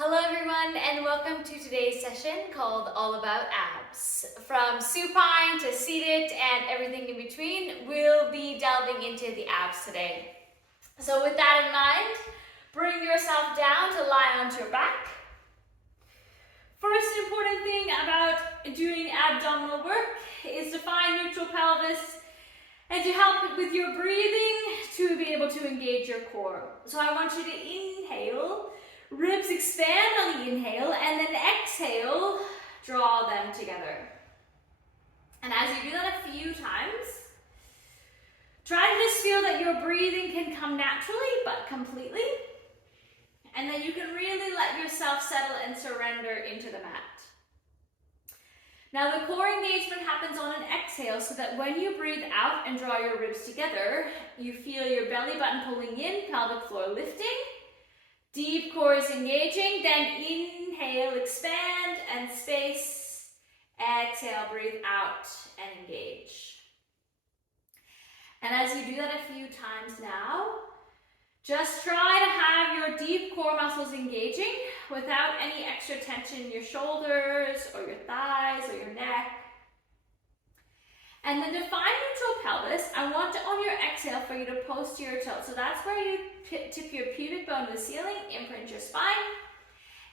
Hello everyone and welcome to today's session called All About Abs. From supine to seated and everything in between, we'll be delving into the abs today. So with that in mind, bring yourself down to lie onto your back. First important thing about doing abdominal work is to find neutral pelvis and to help with your breathing to be able to engage your core. So I want you to inhale. Ribs expand on the inhale, and then exhale, draw them together. And as you do that a few times, try to just feel that your breathing can come naturally, but completely. And then you can really let yourself settle and surrender into the mat. Now the core engagement happens on an exhale so that when you breathe out and draw your ribs together, you feel your belly button pulling in, pelvic floor lifting. Deep core is engaging, then inhale, expand and space. Exhale, breathe out and engage. And as you do that a few times now, just try to have your deep core muscles engaging without any extra tension in your shoulders or your thighs or your neck. And then to find neutral pelvis, I want to, on your exhale, for you to posterior tilt. So that's where you tip your pubic bone to the ceiling, imprint your spine.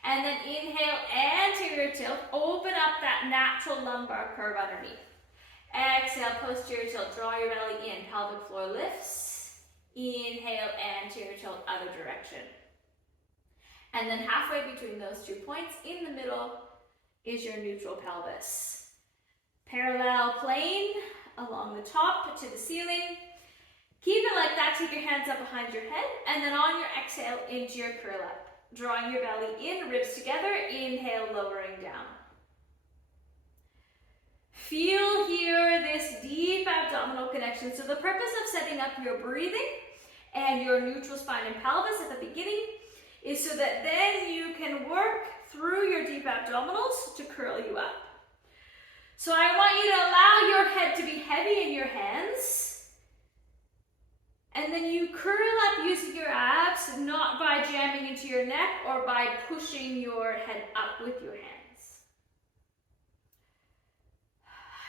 And then inhale, anterior tilt, open up that natural lumbar curve underneath. Exhale, posterior tilt, draw your belly in, pelvic floor lifts. Inhale, anterior tilt, other direction. And then halfway between those 2 points, in the middle, is your neutral pelvis. Parallel plane along the top to the ceiling. Keep it like that, take your hands up behind your head, and then on your exhale into your curl up. Drawing your belly in, ribs together, inhale, lowering down. Feel here this deep abdominal connection. So the purpose of setting up your breathing and your neutral spine and pelvis at the beginning is so that then you can work through your deep abdominals to curl you up. So I want you to allow your head to be heavy in your hands, and then you curl up using your abs, not by jamming into your neck or by pushing your head up with your hands.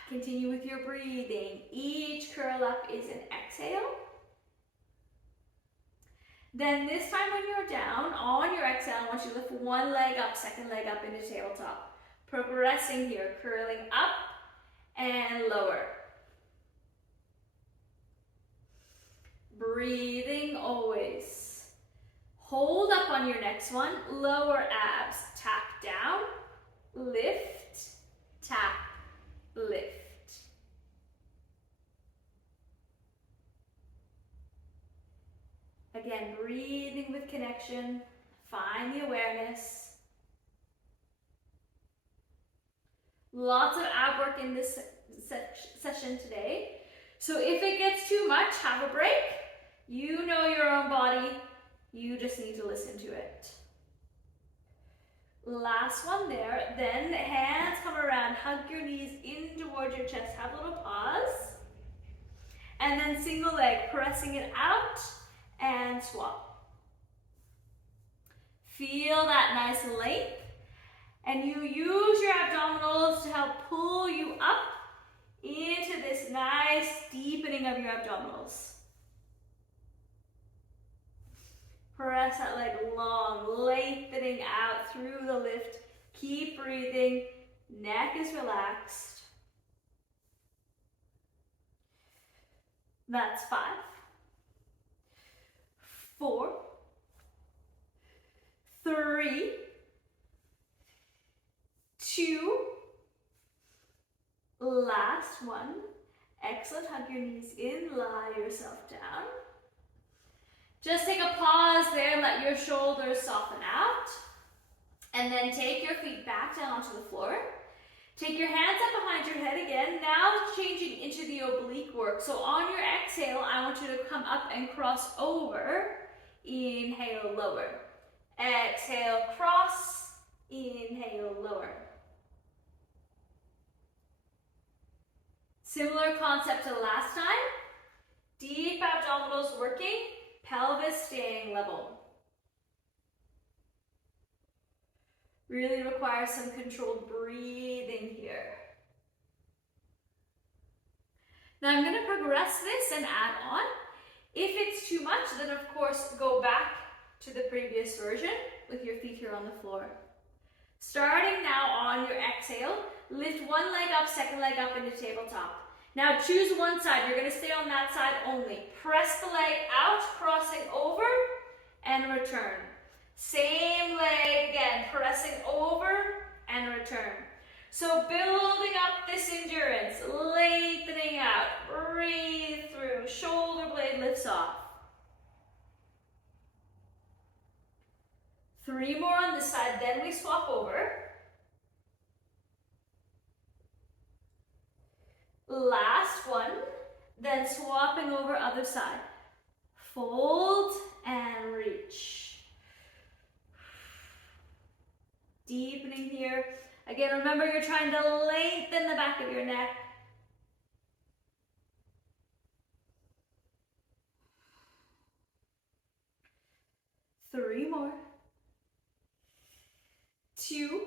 Continue with your breathing. Each curl up is an exhale. Then this time when you're down, on your exhale, I want you to lift one leg up, second leg up into tabletop. Progressing here, curling up and lower. Breathing always. Hold up on your next one, lower abs, tap down, lift, tap, lift. Again, breathing with connection, find the awareness. Lots of ab work in this session today. So if it gets too much, have a break. You know your own body. You just need to listen to it. Last one there. Then hands come around. Hug your knees in towards your chest. Have a little pause. And then single leg, pressing it out and swap. Feel that nice length. And you use your abdominals to help pull you up into this nice deepening of your abdominals. Press that leg long, lengthening out through the lift. Keep breathing. Neck is relaxed. That's 5, 4, 3, 2, last one. Excellent, hug your knees in, lie yourself down. Just take a pause there, let your shoulders soften out. And then take your feet back down onto the floor. Take your hands up behind your head again, now changing into the oblique work. So on your exhale, I want you to come up and cross over. Inhale, lower. Exhale, cross. Inhale, lower. Similar concept to last time. Deep abdominals working, pelvis staying level. Really requires some controlled breathing here. Now I'm going to progress this and add on. If it's too much, then of course go back to the previous version with your feet here on the floor. Starting now on your exhale, lift one leg up, second leg up into tabletop. Now choose one side. You're going to stay on that side only. Press the leg out, crossing over, and return. Same leg again, pressing over and return. So building up this endurance, lengthening out, breathe through, shoulder blade lifts off. 3 more on this side, then we swap over. Last one, then swapping over other side. Fold and reach. Deepening here. Again, remember you're trying to lengthen the back of your neck. Three more. 2.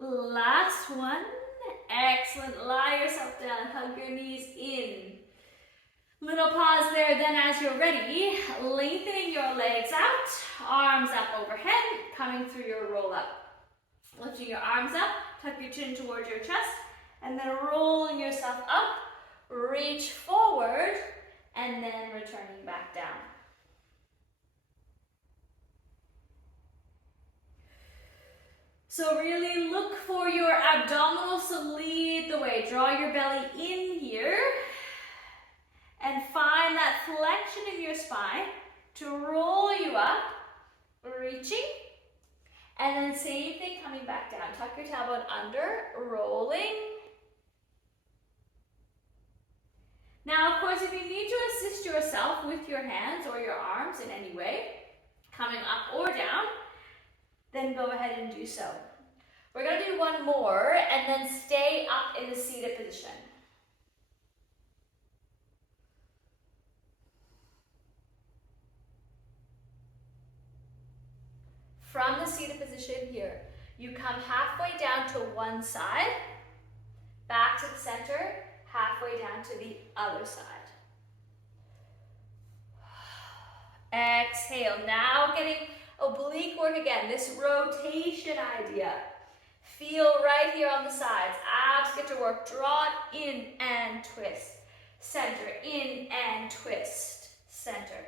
Last one. Excellent. Lie yourself down. Hug your knees in. Little pause there. Then as you're ready, lengthening your legs out. Arms up overhead. Coming through your roll up. Lifting your arms up. Tuck your chin towards your chest. And then rolling yourself up. Reach forward. And then returning back down. So really look for your abdominals to lead the way. Draw your belly in here and find that flexion in your spine to roll you up, reaching, and then same thing coming back down. Tuck your tailbone under, rolling. Now, of course, if you need to assist yourself with your hands or your arms in any way, coming up or down, then go ahead and do so. We're going to do one more and then stay up in the seated position. From the seated position here, you come halfway down to one side, back to the center, halfway down to the other side. Exhale. Now getting oblique work again, this rotation idea. Feel right here on the sides. Abs get to work. Draw it in and twist. Center, in and twist. Center.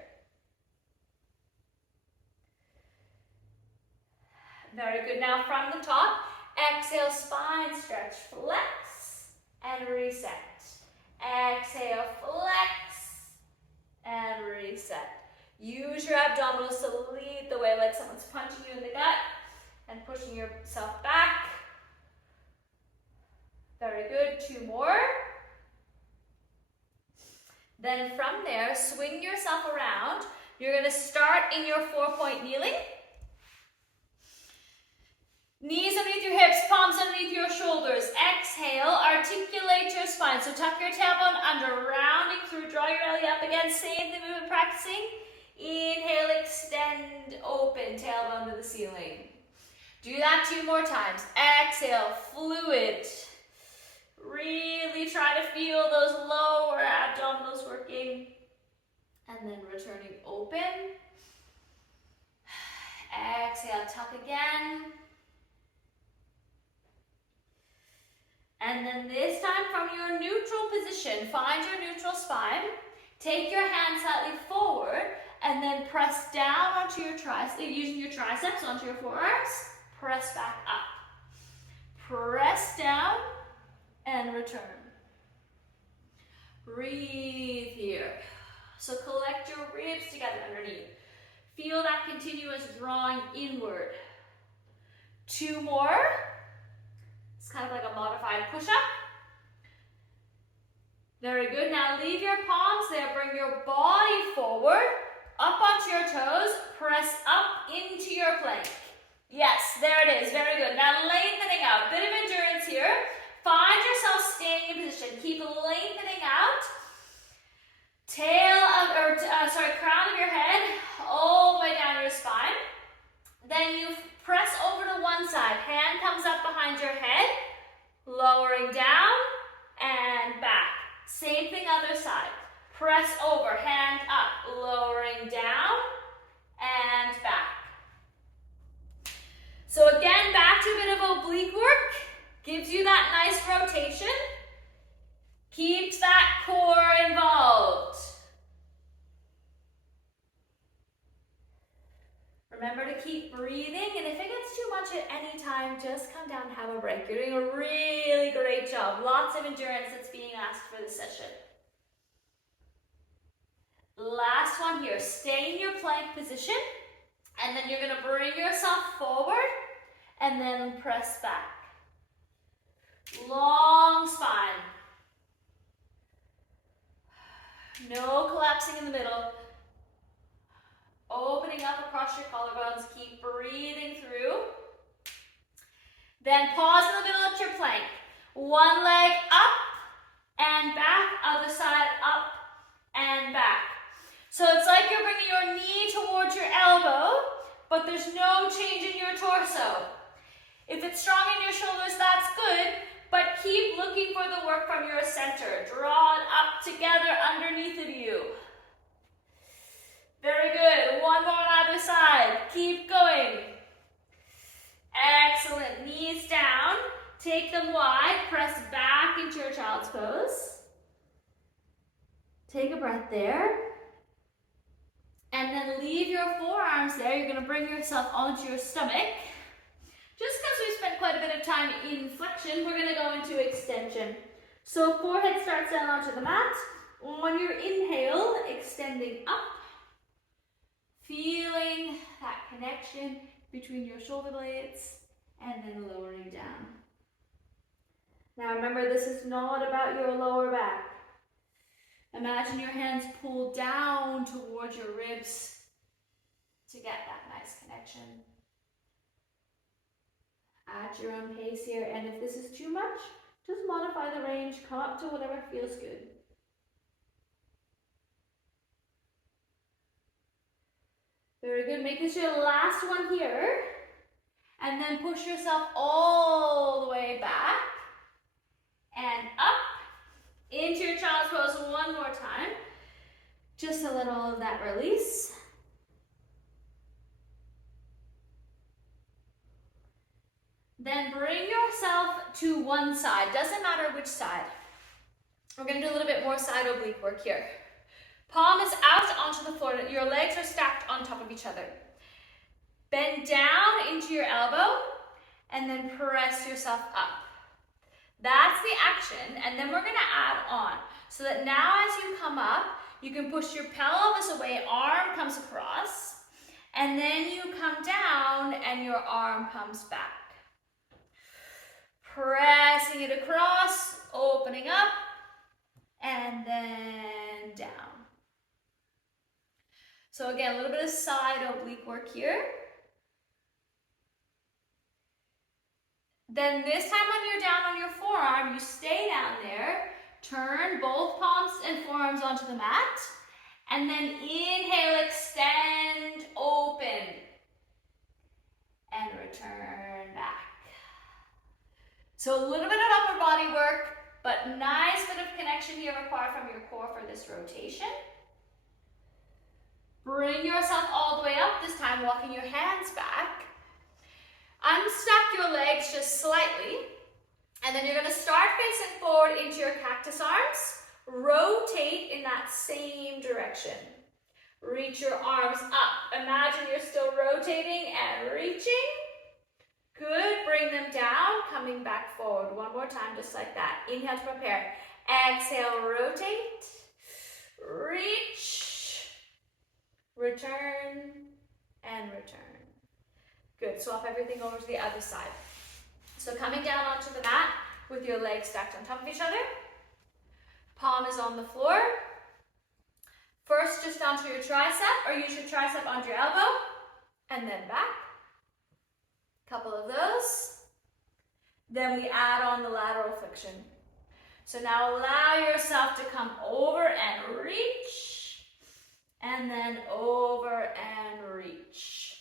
Very good. Now from the top, exhale, spine stretch. Flex and reset. Exhale, flex and reset. Use your abdominals to lead the way, like someone's punching you in the gut and pushing yourself back. Very good. 2 more. Then from there, swing yourself around. You're going to start in your 4-point kneeling. Knees underneath your hips, palms underneath your shoulders. Exhale, articulate your spine. So tuck your tailbone under, rounding through, draw your belly up again. Same thing we've been practicing. Inhale, extend, open, tailbone to the ceiling. Do that 2 more times. Exhale, fluid. Really try to feel those lower abdominals working. And then returning open. Exhale, tuck again. And then this time from your neutral position, find your neutral spine. Take your hands slightly forward and then press down onto your triceps, using your triceps onto your forearms. Press back up. Press down and return. Breathe here. So collect your ribs together underneath. Feel that continuous drawing inward. 2 more. It's kind of like a modified push-up. Very good. Now leave your palms there. Bring your body forward, up onto your toes. Press up into your plank. Yes, there it is. Very good. Now lengthening out. Bit of endurance here. Find yourself staying in position. Keep lengthening out. Crown of your head all the way down your spine. Then you Press over, hand up, lowering down and back. So again, back to a bit of oblique work. Gives you that nice rotation. Keeps that core involved. Remember to keep breathing, and if it gets too much at any time, just come down and have a break. You're doing a really great job. Lots of endurance that's being asked for this session. Last one here. Stay in your plank position, and then you're going to bring yourself forward, and then press back. Long spine. No collapsing in the middle. Opening up across your collarbones. Keep breathing through. Then pause in the middle of your plank. One leg up and back. Other side up and back. So it's like you're bringing your knee towards your elbow, but there's no change in your torso. If it's strong in your shoulders, that's good, but keep looking for the work from your center. Draw it up together underneath of you. Very good. One more on either side. Keep going. Excellent. Knees down. Take them wide. Press back into your child's pose. Take a breath there. And then leave your forearms there. You're going to bring yourself onto your stomach. Just because we spent quite a bit of time in flexion, we're going to go into extension. So forehead starts down onto the mat. On your inhale, extending up. Feeling that connection between your shoulder blades and then lowering down. Now remember, this is not about your lower back. Imagine your hands pull down towards your ribs to get that nice connection. At your own pace here, and if this is too much, just modify the range, come up to whatever feels good. Very good. Make this your last one here. And then push yourself all the way back and up into your child's pose one more time. Just to let all of that release. Then bring yourself to one side. Doesn't matter which side. We're going to do a little bit more side oblique work here. Palm is out onto the floor. Your legs are stacked on top of each other. Bend down into your elbow and then press yourself up. That's the action, and then we're going to add on. So that now as you come up, you can push your pelvis away, arm comes across, and then you come down and your arm comes back. Pressing it across, opening up, and then down. So again, a little bit of side oblique work here. Then this time when you're down on your forearm, you stay down there, turn both palms and forearms onto the mat, and then inhale, extend, open, and return back. So a little bit of upper body work, but nice bit of connection here required from your core for this rotation. Bring yourself all the way up, this time walking your hands back. Unstack your legs just slightly, and then you're going to start facing forward into your cactus arms. Rotate in that same direction. Reach your arms up. Imagine you're still rotating and reaching. Good. Bring them down, coming back forward. One more time, just like that. Inhale to prepare. Exhale, rotate. Reach. Return and return. Good. Swap everything over to the other side. So coming down onto the mat with your legs stacked on top of each other. Palm is on the floor. First, just onto your tricep, or use your tricep onto your elbow, and then back. Couple of those. Then we add on the lateral flexion. So now allow yourself to come over and reach, and then over and reach.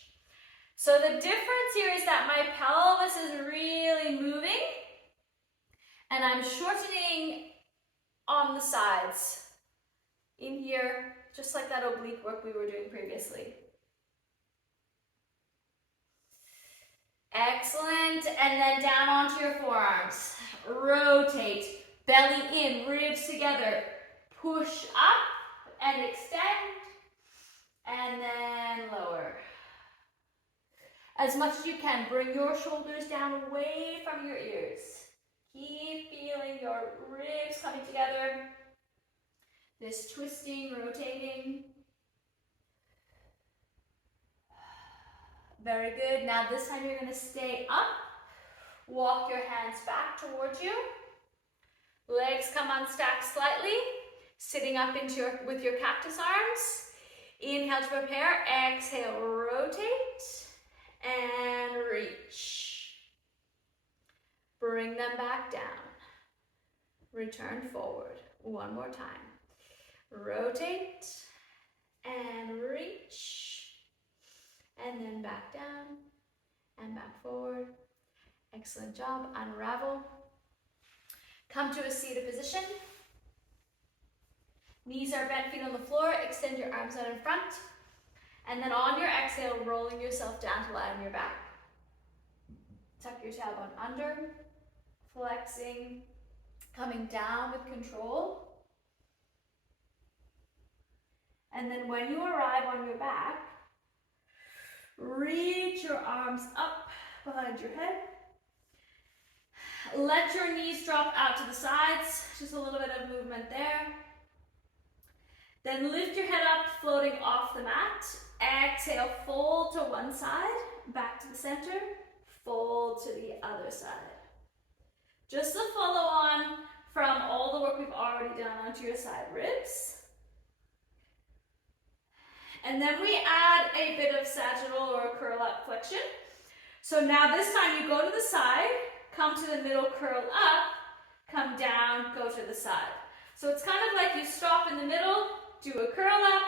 So the difference here is that my pelvis is really moving, and I'm shortening on the sides. in here, just like that oblique work we were doing previously. Excellent, and then down onto your forearms. Rotate, belly in, ribs together. Push up and extend, and then lower. As much as you can, bring your shoulders down away from your ears. Keep feeling your ribs coming together. This twisting, rotating. Very good. Now this time you're going to stay up. Walk your hands back towards you. Legs come unstacked slightly. Sitting up into with your cactus arms. Inhale to prepare. Exhale, rotate. And reach. Bring them back down. Return forward. One more time. Rotate. And reach. And then back down and back forward. Excellent job. Unravel. Come to a seated position. Knees are bent, feet on the floor. Extend your arms out in front. And then on your exhale, rolling yourself down to lie on your back. Tuck your tailbone under. Flexing. Coming down with control. And then when you arrive on your back, reach your arms up behind your head. Let your knees drop out to the sides. Just a little bit of movement there. Then lift your head up, floating off the mat. Exhale, fold to one side, back to the center. Fold to the other side. Just to follow on from all the work we've already done onto your side ribs. And then we add a bit of sagittal or curl up flexion. So now this time you go to the side, come to the middle, curl up, come down, go to the side. So it's kind of like you stop in the middle, do a curl up,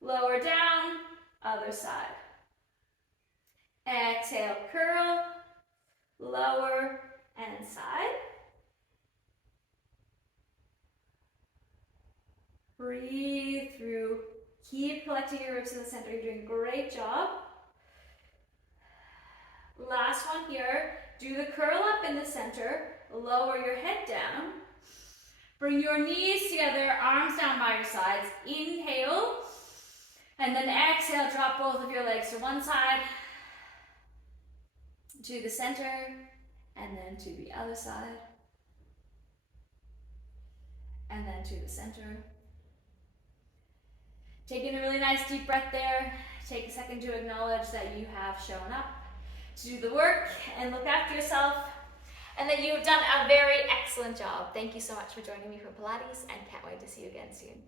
lower down, other side. Exhale, curl, lower, and side. Breathe through. Keep collecting your ribs in the center. You're doing a great job. Last one here. Do the curl up in the center. Lower your head down. Bring your knees together, arms down by your sides. Inhale. And then exhale, drop both of your legs to one side, to the center, and then to the other side. And then to the center. Taking a really nice deep breath there. Take a second to acknowledge that you have shown up to do the work and look after yourself, and that you've done a very excellent job. Thank you so much for joining me for Pilates, and can't wait to see you again soon.